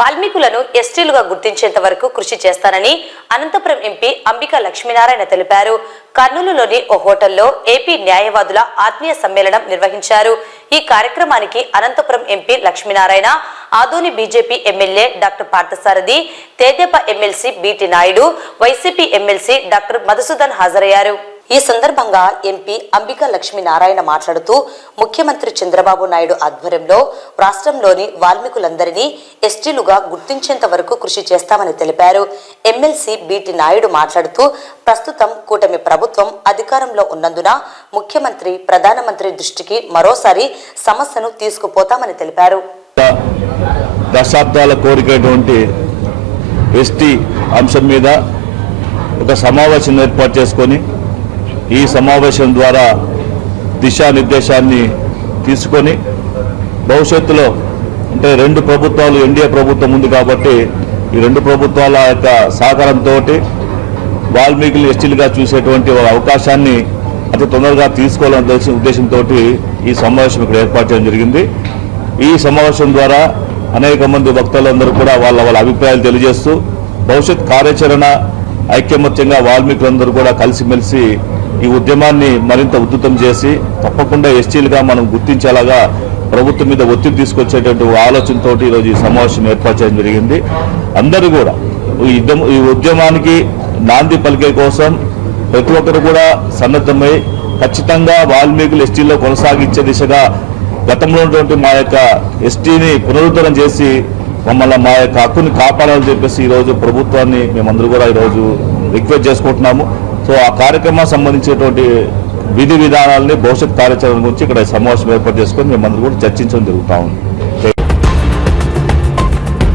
వాల్మీకులను ఎస్టీలుగా గుర్తించేంత వరకు కృషి చేస్తానని అనంతపురం ఎంపీ అంబికా లక్ష్మీనారాయణ తెలిపారు. కర్నూలులోని ఓ హోటల్లో ఏపీ న్యాయవాదుల ఆత్మీయ సమ్మేళనం నిర్వహించారు. ఈ కార్యక్రమానికి Anantapuram MP Lakshminarayana, Adoni BJP MLA doctor Parthasarathi, Tedepa MLC BT Naidu, YCP MLC doctor Madhusudan హాజరయ్యారు. ఈ సందర్భంగా ఎంపీ అంబికా లక్ష్మీనారాయణ మాట్లాడుతూ ముఖ్యమంత్రి చంద్రబాబు నాయుడు ఆధ్వర్యంలో రాష్ట్రంలోని వాల్మీకులందరినీ ఎస్టీలుగా గుర్తించేంత వరకు కృషి చేస్తామని తెలిపారు. ఎమ్మెల్సీ బీటీ నాయుడు మాట్లాడుతూ ప్రస్తుతం కూటమి ప్రభుత్వం అధికారంలో ఉన్నందున ముఖ్యమంత్రి, ప్రధానమంత్రి దృష్టికి మరోసారి సమస్యను తీసుకుపోతామని తెలిపారు. దశాబ్దాల కోరికటువంటి ఎస్టీ అంశం మీద ఒక సమావేశం ఏర్పాటు చేసుకొని ఈ సమావేశం ద్వారా దిశానిర్దేశాన్ని తీసుకొని భవిష్యత్తులో అంటే రెండు ప్రభుత్వాలు ఎన్డీఏ ప్రభుత్వం ఉంది కాబట్టి ఈ రెండు ప్రభుత్వాల యొక్క సహకారంతో వాల్మీకులు ఎస్టీలుగా చూసేటువంటి అవకాశాన్ని అతి తొందరగా తీసుకోవాలనే ఉద్దేశంతో ఈ సమావేశం ఇక్కడ ఏర్పాటు చేయడం జరిగింది. ఈ సమావేశం ద్వారా అనేక మంది వక్తలందరూ కూడా వాళ్ళ అభిప్రాయాలు తెలియజేస్తూ భవిష్యత్ కార్యాచరణ ఐక్యమత్యంగా వాల్మీకులందరూ కూడా కలిసిమెలిసి ఈ ఉద్యమాన్ని మరింత ఉధృతం చేసి తప్పకుండా ఎస్టీలుగా మనం గుర్తించేలాగా ప్రభుత్వం మీద ఒత్తిడి తీసుకొచ్చేటువంటి ఆలోచనతో ఈరోజు ఈ సమావేశం ఏర్పాటు చేయడం జరిగింది. అందరూ కూడా ఈ ఉద్యమానికి నాంది పలికే కోసం ప్రతి ఒక్కరు కూడా సన్నద్ధమై ఖచ్చితంగా వాల్మీకులు ఎస్టీలో కొనసాగించే దిశగా గతంలో ఉన్నటువంటి మా యొక్క ఎస్టీని పునరుద్ధరణ చేసి మమ్మల్ని మా యొక్క హక్కుని కాపాడాలని చెప్పేసి ఈరోజు ప్రభుత్వాన్ని మేమందరూ కూడా ఈరోజు రిక్వెస్ట్ చేసుకుంటున్నాము. సో ఆ కార్యక్రమానికి సంబంధించినటువంటి విధి విధానాలని భవిష్యత్ కార్యాచరణ గురించి ఇక్కడ సమావేశం ఏర్పాటు చేసుకొని మేమందరూ కూడా చర్చించడం జరుగుతూ ఉంది.